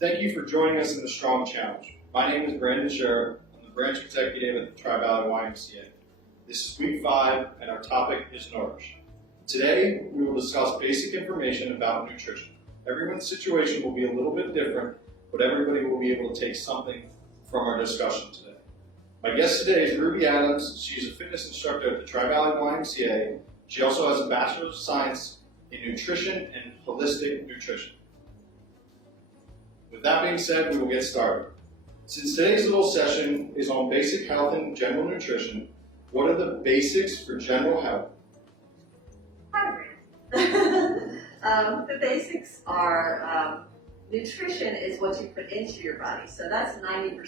Thank you for joining us in the Strong Challenge. My name is Brandon Shurr. I'm the branch executive at the Tri-Valley YMCA. This is week 5, and our topic is Nourish. Today, we will discuss basic information about nutrition. Everyone's situation will be a little bit different, but everybody will be able to take something from our discussion today. My guest today is Ruby Adams. She's a fitness instructor at the Tri-Valley YMCA. She also has a Bachelors of Science in Nutrition and Holistic Nutrition. With that being said, we will get started. Since today's little session is on basic health and general nutrition, what are the basics for general health? Hi, Brandon. The basics are nutrition is what you put into your body, so that's 90%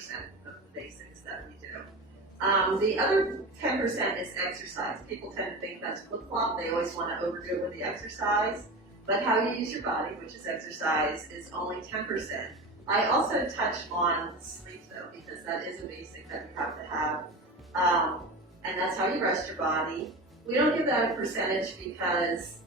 of the basics that we do. The other 10% is exercise. People tend to think that's flip-flop. They always want to overdo it with the exercise. But how you use your body, which is exercise, is only 10%. I also touch on sleep, though, because that is a basic that you have to have. And that's how you rest your body. We don't give that a percentage because,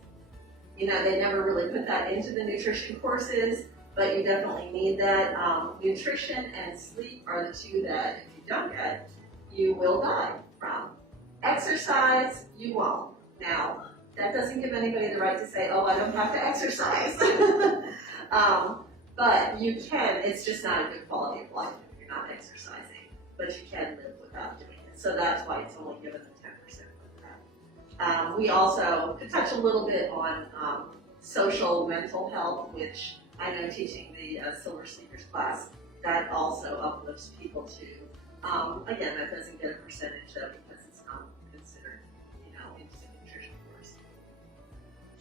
they never really put that into the nutrition courses, but you definitely need that. Nutrition and sleep are the two that, if you don't get, you will die from. Exercise, you won't. Now, that doesn't give anybody the right to say, oh, I don't have to exercise. But you can, it's just not a good quality of life if you're not exercising, but you can live without doing it. So that's why it's only given the 10% for that. We also could touch a little bit on social mental health, which I know teaching the Silver Sneakers class, that also uplifts people too. Again, that doesn't get a percentage though because it's not considered, into the nutrition course.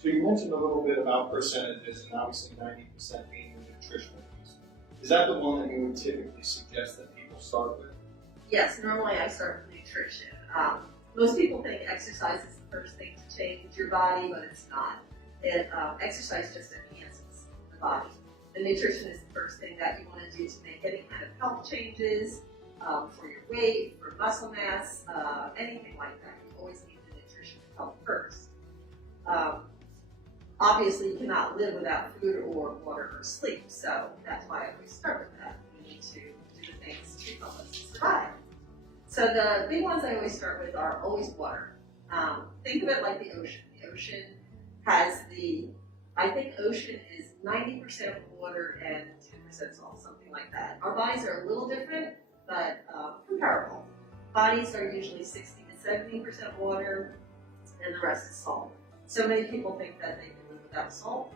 So you mentioned a little bit about percentages, and obviously 90% being the nutritional piece. Is that the one that you would typically suggest that people start with? Yes, normally I start with nutrition. Most people think exercise is the first thing to change your body, but it's not. Exercise just enhances the body. The nutrition is the first thing that you want to do to make any kind of health changes, for your weight, for muscle mass, anything like that. You always need the nutrition to help first. Obviously, you cannot live without food or water or sleep, so that's why I always start with that. We need to do the things to help us survive. So the big ones I always start with are always water. Think of it like the ocean. The ocean has I think ocean is 90% water and 10% salt, something like that. Our bodies are a little different, but comparable. Bodies are usually 60 to 70% water, and the rest is salt. So many people think that they can live without salt,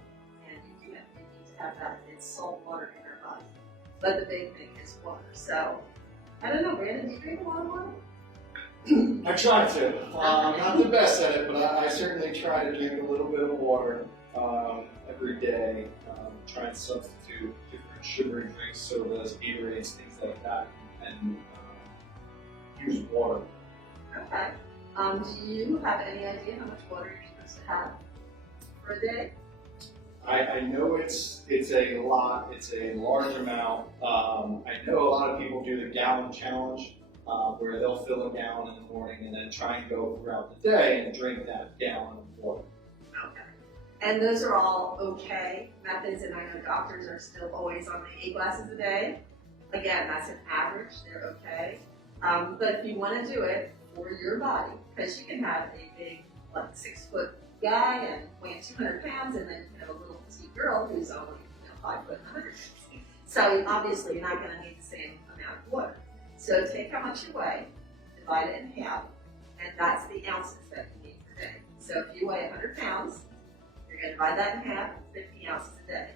and you can't. You need to have that. It's salt water in our body. But the big thing is water. So, I don't know, Brandon, do you drink a lot of water? I try to. I'm not the best at it, but I certainly try to drink a little bit of water every day. Try and substitute different sugary drinks, sodas, Gatorades, things like that, and use water. Okay. Do you have any idea how much water you're supposed to have for a day? I know it's a lot. It's a large amount. I know a lot of people do the gallon challenge, where they'll fill a gallon in the morning and then try and go throughout the day and drink that gallon of water. Okay. And those are all okay methods, and I know doctors are still always on the 8 glasses a day. Again, that's an average, they're okay. But if you want to do it for your body, because you can have a big, 6-foot guy and weighing 200 pounds, and then you can have a little petite girl who's only 5 foot and 100 pounds. So obviously you're not going to need the same amount of water. So take how much you weigh, divide it in half, and that's the ounces that you need per day. So if you weigh 100 pounds, you're going to divide that in half, 50 ounces a day.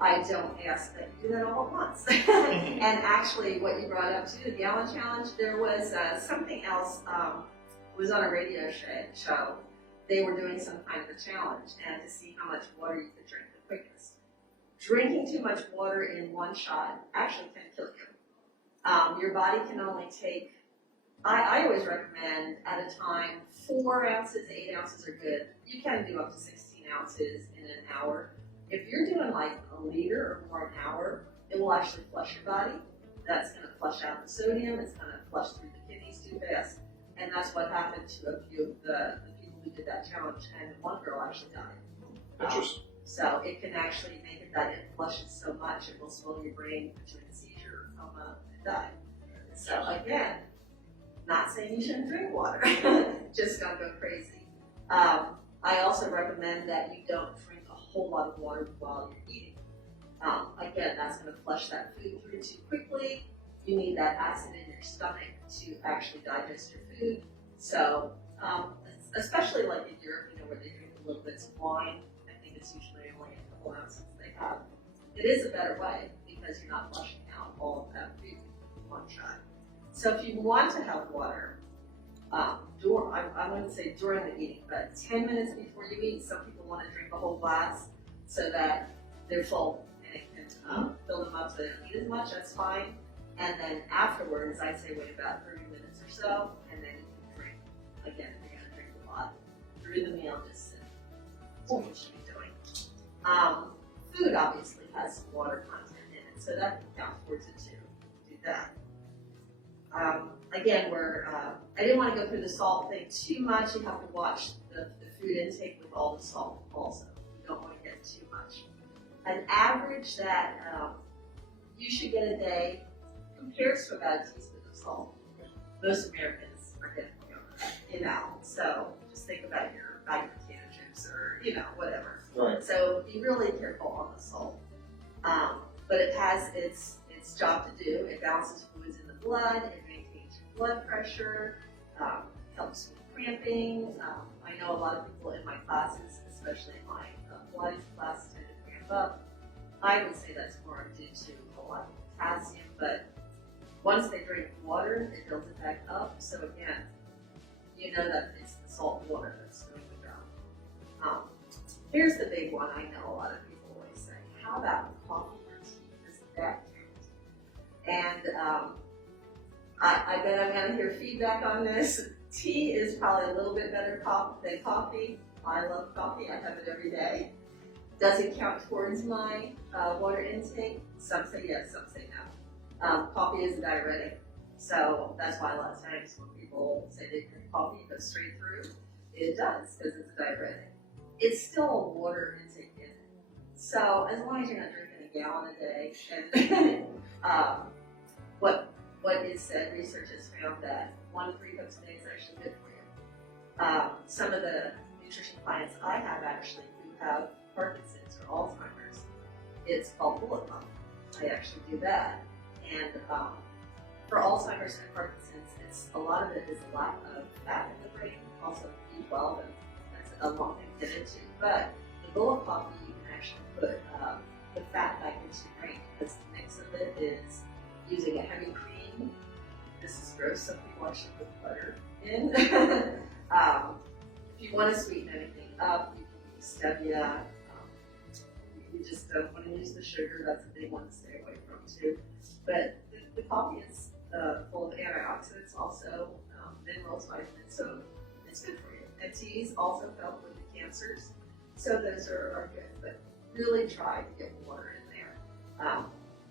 I don't ask that you do that all at once. And actually, what you brought up too, the gallon challenge, there was something else, was on a radio show. They were doing some kind of a challenge, and to see how much water you could drink the quickest. Drinking too much water in one shot actually can kill you. Your body can only take, I always recommend at a time, 4 ounces, 8 ounces are good. You can do up to 16 ounces in an hour. If you're doing like a liter or more an hour, it will actually flush your body. That's going to flush out the sodium. It's going to flush through the kidneys too fast. And that's what happened to a few of the people who did that challenge. And one girl actually died. Interesting. So it can actually make it that it flushes so much it will swell your brain, put you in a seizure, coma, and die. So again, not saying you shouldn't drink water, just don't go crazy. I also recommend that you don't drink a whole lot of water while you're eating. Again, that's going to flush that food through too quickly. You need that acid in your stomach to actually digest your food. So, especially like in Europe, where they drink a little bits of wine, I think it's usually only a couple ounces they have. It is a better way because you're not flushing out all of that food in one shot. So if you want to have water, I wouldn't say during the eating, but 10 minutes before you eat, some people want to drink a whole glass so that they're full and it can fill them up so they don't eat as much, that's fine. And then afterwards, I'd say wait about 30 minutes or so, and then you can drink. Again, if you're going to drink a lot through the meal, just sit. That's what you should be doing. Food obviously has some water content in it, so that can count towards it too. Do that. Again, I didn't want to go through the salt thing too much. You have to watch the food intake with all the salt also. You don't want to get too much. An average that you should get a day compares to about a teaspoon of salt. Most Americans are definitely over that, So just think about your bag of potato chips or, whatever. Right. So be really careful on the salt. But it has its job to do. It balances fluids in the blood, it maintains your blood pressure, helps with cramping. I know a lot of people in my classes, especially in my Pilates class, tend to cramp up. I would say that's more due to a lot of potassium, but once they drink water, it builds it back up. So again, that it's the salt water that's doing the job. Here's the big one I know a lot of people always say, how about coffee or tea? Does that count? And I bet I'm going to hear feedback on this. Tea is probably a little bit better than coffee. I love coffee. I have it every day. Does it count towards my water intake? Some say yes, some say no. Coffee is a diuretic, so that's why a lot of times when people say they drink coffee, it goes straight through. It does, because it's a diuretic. It's still a water intake in it. So as long as you're not drinking a gallon a day, and what is said, research has found that 1 to 3 cups a day is actually good for you. Some of the nutrition clients I have actually who have Parkinson's or Alzheimer's, it's called bullet coffee. I actually do that. And for Alzheimer's and Parkinson's, a lot of it is a lack of fat in the brain, also B12, and that's a long thing to get into. But the bullet coffee, you can actually put the fat back into your brain because the mix of it is using a heavy cream. This is gross. Some people actually put butter in. If you want to sweeten anything up, you can use stevia. You just don't want to use the sugar. That's a big one to stay away from too. But the coffee is full of antioxidants, also minerals, vitamins, so it's good for you. And teas also help with the cancers, so those are good. But really try to get water in there.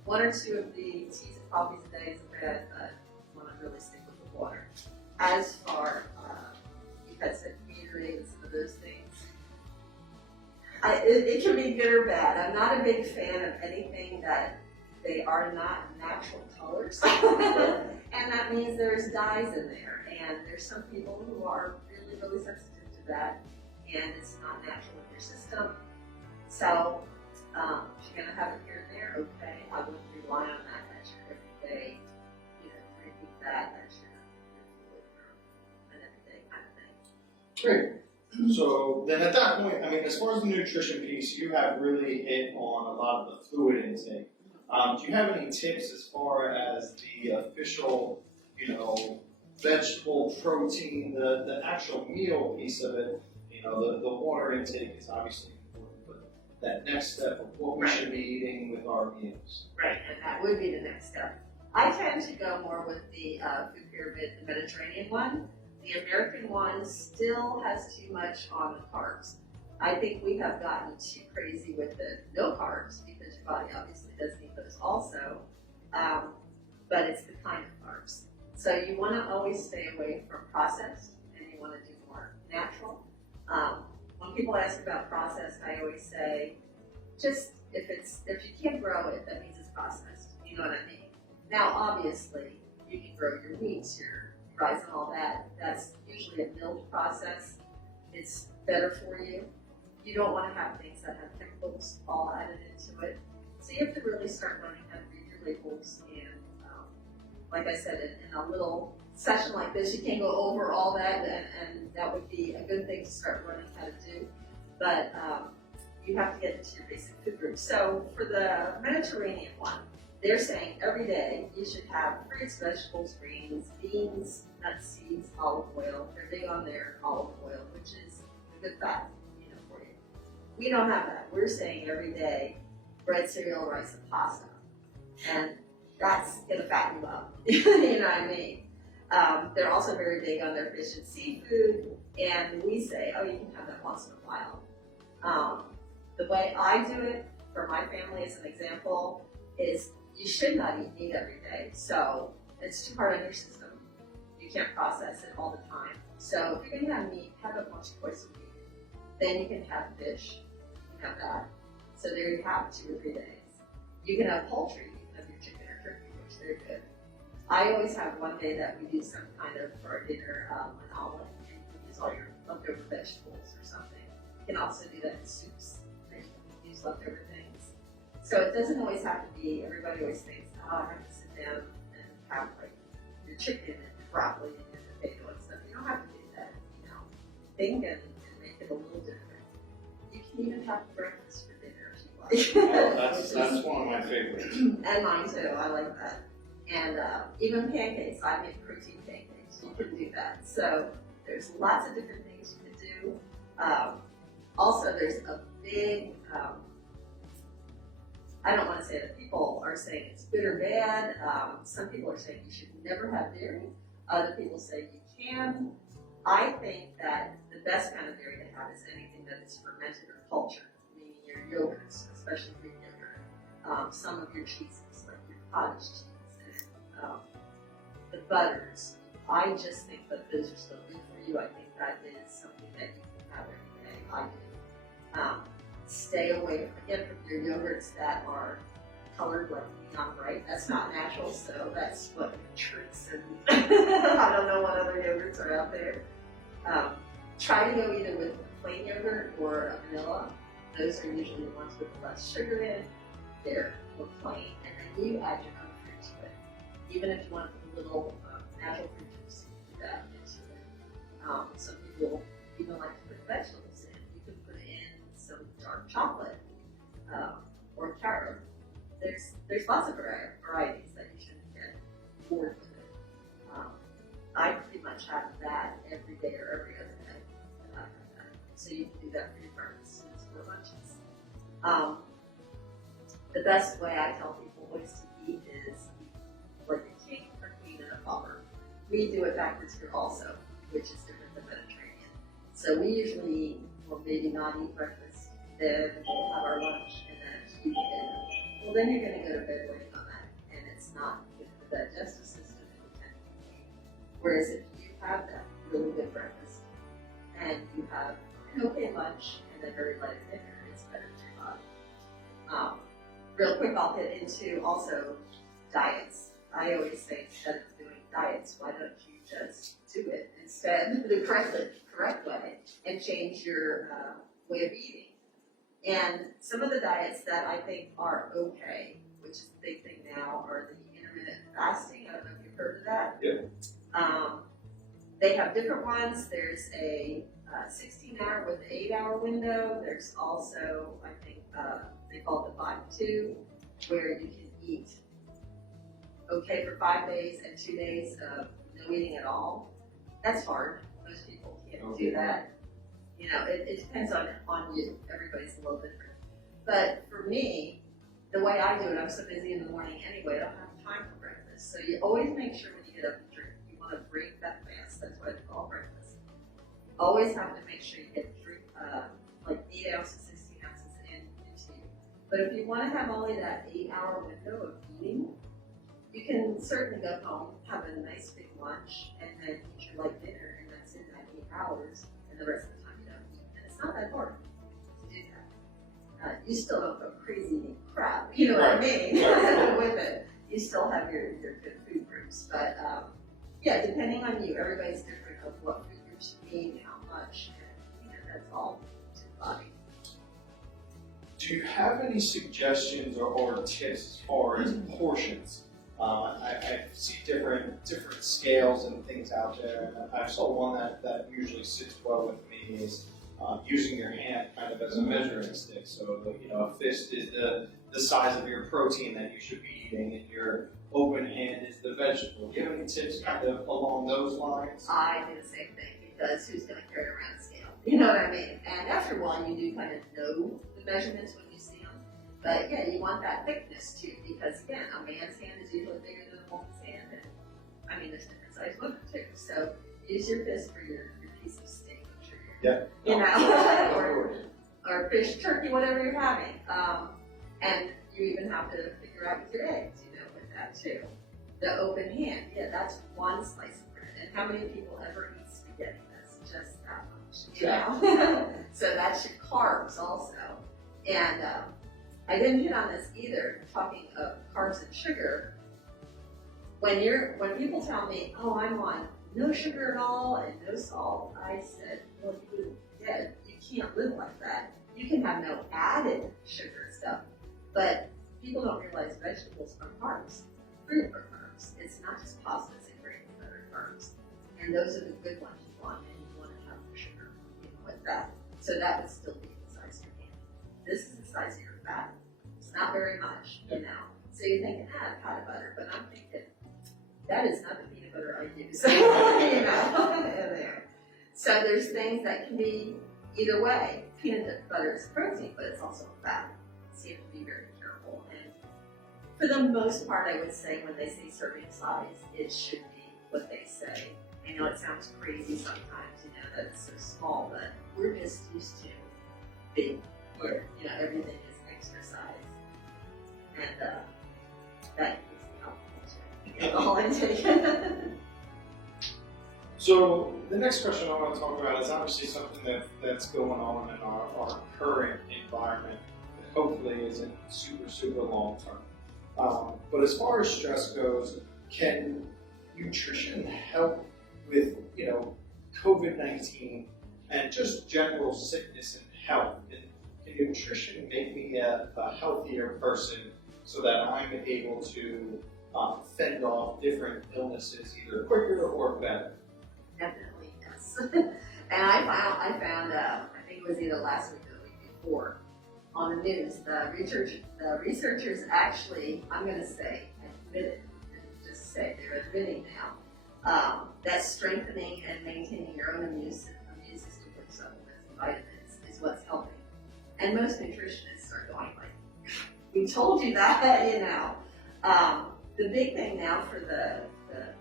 1 or 2 of the teas and coffees a day is bad, but you want to really stick with the water. As far you had said Gatorade and some of those things. It can be good or bad. I'm not a big fan of anything that they are not natural colors. And that means there's dyes in there. And there's some people who are really, really sensitive to that. And it's not natural in your system. So if you're going to have it here and there, okay. I wouldn't rely on that as your everyday, drinking that as your fluid for an everyday kind of thing. Great. So then at that point, as far as the nutrition piece, you have really hit on a lot of the fluid intake. Do you have any tips as far as the official, vegetable protein, the actual meal piece of it? The water intake is obviously important, but that next step of what we should be eating with our meals. Right, and that would be the next step. I tend to go more with the food pyramid, the Mediterranean one. The American one still has too much on the carbs. I think we have gotten too crazy with the no carbs because your body obviously does need those also, but it's the kind of carbs. So you want to always stay away from processed and you want to do more natural. When people ask about processed, I always say just if you can't grow it, that means it's processed. You know what I mean? Now, obviously, you can grow your wheats, your rice, and all that. That's usually a milled process. It's better for you. You don't want to have things that have chemicals all added into it. So you have to really start learning how to read your labels. And like I said, in a little session like this, you can't go over all that, and that would be a good thing to start learning how to do. But you have to get into your basic food group. So for the Mediterranean one, they're saying every day you should have fruits, vegetables, grains, beans, nuts, seeds, olive oil. They're big on their olive oil, which is a good fat, for you. We don't have that. We're saying every day bread, cereal, rice, and pasta. And that's going to fatten you up. You know what I mean? They're also very big on their fish and seafood. And we say, oh, you can have that once in a while. The way I do it for my family as an example is you should not eat meat every day. So it's too hard on your system. You can't process it all the time. So if you're going to have meat, have it once or twice a week. Then you can have fish. You can have that. So there you have 2 or 3 days. You can have poultry. You can have your chicken or turkey, which they're good. I always have one day that we do some kind of, for our dinner, an omelet. And you can use all your leftover vegetables or something. You can also do that in soups. And you can use leftover things. So it doesn't always have to be, everybody always thinks, oh, I have to sit down and have like your chicken and broccoli and your potato and stuff. You don't have to do that, Think and make it a little different. You can even have breakfast for dinner if you like. That's one of my favorites. And mine too, I like that. And even pancakes, I make protein pancakes. You can do that. So there's lots of different things you can do. Also, there's a big, I don't want to say that people are saying it's good or bad. Some people are saying you should never have dairy. Other people say you can. I think that the best kind of dairy to have is anything that is fermented or cultured, meaning your yogurts, especially Greek yogurt, some of your cheeses, like your cottage cheese, and the butters. I just think that those are so good for you. I think that is something that you can have every day. I do. Stay away again from your yogurts that are colored like neon bright. That's not natural, so that's what tricks and I don't know what other yogurts are out there. Try to go either with plain yogurt or a vanilla. Those are usually the ones with less sugar in. They're more plain, and then you add your own fruit to it. Even if you want to put a little natural fruit juice, you can do that into it. Some people even like to put vegetables in. You can put in some dark chocolate or carob. There's lots of varieties that you shouldn't get bored with it. I pretty much have that every day or every other day. So you can do that for your breakfasts or lunches. The best way I tell people ways to eat is like a king, a queen, and a pauper. We do it backwards here also, which is different than Mediterranean. So we usually will maybe not eat breakfast, then we'll have our lunch, and then eat dinner. Well, then you're going to go to bed waiting on that, and it's not good for the digestive system and you tend to eat. Whereas if you have that really good breakfast, and you have an okay lunch, and then very light dinner, it's better for your body. Real quick, I'll get into also diets. I always say instead of doing diets, why don't you just do it instead the correct way and change your way of eating. And some of the diets that I think are okay, which is the big thing now, are the intermittent fasting. I don't know if you've heard of that. Yeah. They have different ones. There's a 16-hour with an 8-hour window. There's also, I think, they call it the 5-2, where you can eat okay for 5 days and 2 days of no eating at all. That's hard. Most people can't do that. It depends on you. Everybody's a little different. But for me, the way I do it, I'm so busy in the morning anyway, I don't have time for breakfast. So you always make sure when you get up and drink, you want to break that fast. That's why they call it breakfast. Always have to make sure you get drink like 8 ounces, 16 ounces into you. But if you want to have only that 8-hour window of eating, you can certainly go home, have a nice big lunch, and then eat your light dinner, and that's in that 8 hours, and the rest of the time you don't eat. And it's not that hard to do that. You still don't go you know what I mean? Right. With it, you still have your good food groups, but yeah, depending on you, everybody's different of what food groups you need, how much, and that's all to the body. Do you have any suggestions or tips as far as portions? I see different scales and things out there. And I saw one that usually sits well with me is using your hand kind of as a measuring stick. So, a fist is the size of your protein that you should be eating, and your open hand is the vegetable. Do you have any tips kind of along those lines? I do the same thing, because who's going to carry around a scale? You know what I mean? And after a while, you do kind of know the measurements when you see them. But yeah, you want that thickness too, because again, a man's hand is usually bigger than a woman's hand, and I mean, there's different sized women too. So use your fist for your piece of steak, I'm sure or fish, turkey, whatever you're having. And you even have to figure out with your eggs, with that too. The open hand, yeah, that's one slice of bread. And how many people ever eat spaghetti? That's just that much, So that's your carbs also. And I didn't hit on this either, talking of carbs and sugar. When people tell me, oh, I'm on no sugar at all and no salt, I said, well, you can't live like that. You can have no added sugar stuff, but people don't realize vegetables are carbs, fruit are carbs. It's not just pastas and grains that are carbs, and those are the good ones you want, and you want to have the sugar with that. So that would still be the size of your hand. This is the size of your fat. It's not very much, So you're thinking, pot of butter, but I'm thinking, that is not the peanut butter I use, there. So there's things that can be either way. Peanut butter is protein, but it's also fat. So you have to be very careful. And for the most part, I would say when they say serving size, it should be what they say. I know it sounds crazy sometimes, that it's so small, but we're just used to big, where, everything is extra size. And that is the alcohol intake. So the next question I want to talk about is obviously something that's going on in our current environment that hopefully isn't super long term. But as far as stress goes, can nutrition help with COVID-19 and just general sickness and health? And can nutrition make me a healthier person so that I'm able to fend off different illnesses either quicker or better? Definitely, yes. And I found I think it was either last week or the week before, on the news, the researchers actually, I'm going to say, admitted, just say they're admitting now, that strengthening and maintaining your own immune system with supplements and vitamins is what's helping. And most nutritionists are going like, we told you that, The big thing now for the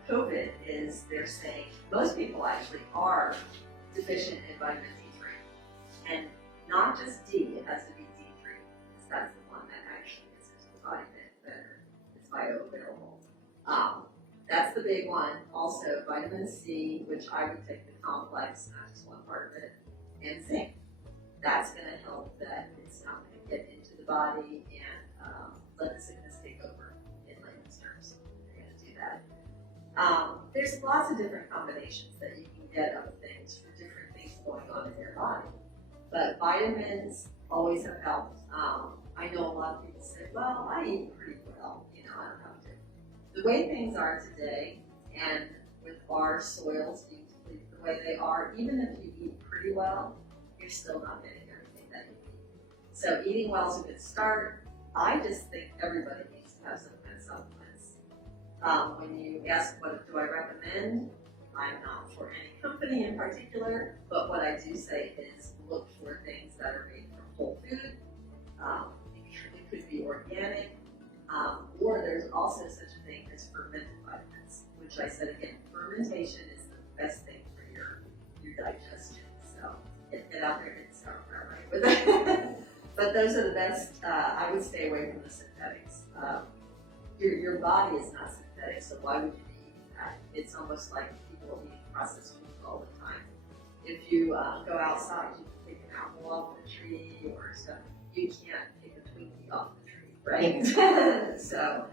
COVID is they're saying most people actually are deficient in vitamin D3. And not just D, it has to be D3, because that's the one that actually gets into the body better. It's bioavailable. That's the big one. Also, vitamin C, which I would take the complex, not just one part of it, and zinc. That's going to help that it's not going to get into the body and let the sickness take over in layman's terms. They're going to do that. There's lots of different combinations that you can get of things for different things going on in your body. But vitamins always have helped. I know a lot of people say, well, I eat pretty well, I don't have to. The way things are today, and with our soils being depleted the way they are, even if you eat pretty well, you're still not getting everything that you need. So eating well is a good start. I just think everybody needs to have some kind of supplements. When you ask what do I recommend, I'm not for any company in particular, but what I do say is look for things that are made from whole food. It could be organic, or there's also such a thing as fermented vitamins, which I said again, fermentation is the best thing for your digestion. So get out there and start right with it. But those are the best. I would stay away from the synthetics. Your body is not synthetic, so why would you be eating that? It's almost like people eating processed food all the time. If you go outside, you can pick an apple off the tree or stuff. You can't pick a Twinkie off the tree. right? So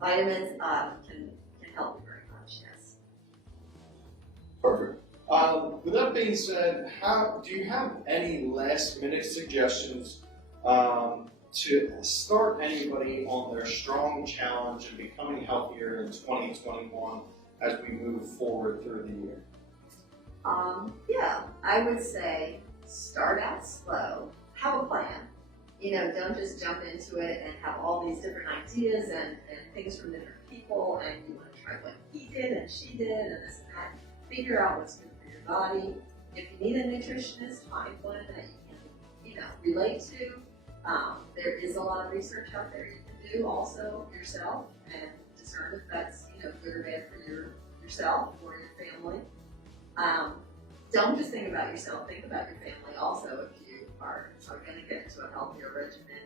vitamins can help you very much, yes. Perfect. With that being said, do you have any last minute suggestions to start anybody on their strong challenge and becoming healthier in 2021 as we move forward through the year? Yeah, I would say start out slow, have a plan. You know, don't just jump into it and have all these different ideas and things from different people, and you want to try what he did and she did and this and that. Figure out what's good for your body. If you need a nutritionist, find one that you can, relate to. There is a lot of research out there you can do also yourself and discern if that's, good or bad for yourself or your family. Don't just think about yourself, think about your family also if you are going to get into a healthier regimen.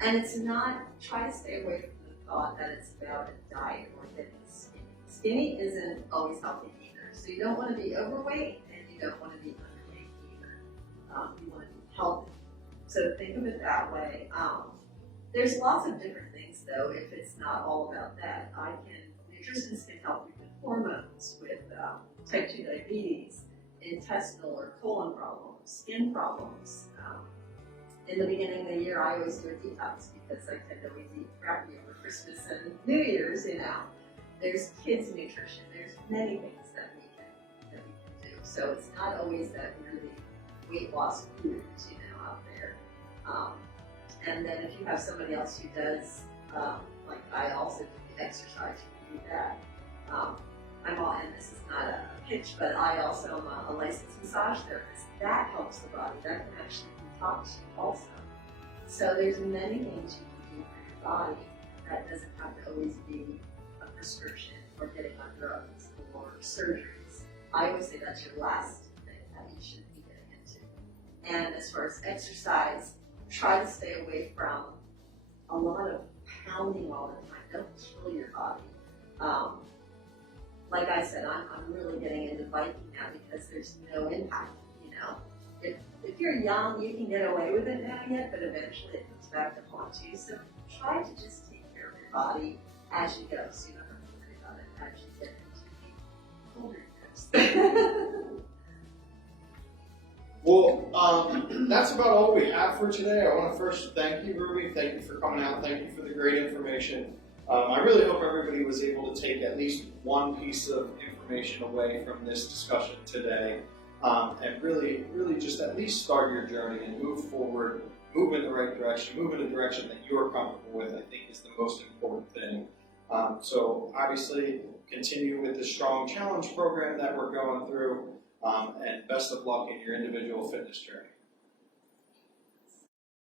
And it's not, try to stay away from the thought that it's about a diet or getting skinny. Skinny isn't always healthy either. So you don't want to be overweight and you don't want to be underweight either. You want to be healthy. So think of it that way. There's lots of different things though, if it's not all about that. Nutritionists can help you with hormones, with type 2 diabetes, intestinal or colon problems, skin problems. In the beginning of the year, I always do a detox because I tend to always eat crappy over Christmas and New Year's, There's kids nutrition, there's many things that we can do. So it's not always that really weight loss foods, out there. And then if you have somebody else who does, like I also do the exercise, you can do that. And this is not a pitch, but I also am a licensed massage therapist. That helps the body. That can actually detox you also. So there's many things you can do for your body. That doesn't have to always be a prescription or getting on drugs or surgeries. I always say that's your last thing that you should be getting into. And as far as exercise, try to stay away from a lot of pounding all the time. Don't kill your body. Like I said, I'm really getting into biking now because there's no impact, If you're young, you can get away with it now yet, but eventually it comes back to haunt you. So try to just take care of your body as you go, so you don't have to worry about it as you get into the older years. Well, that's about all we have for today. I want to first thank you, Ruby. Thank you for coming out. Thank you for the great information. I really hope everybody was able to take at least one piece of information away from this discussion today, and really just at least start your journey and move forward, move in the right direction, move in a direction that you're comfortable with, I think is the most important thing. So obviously, continue with the Strong Challenge program that we're going through, and best of luck in your individual fitness journey.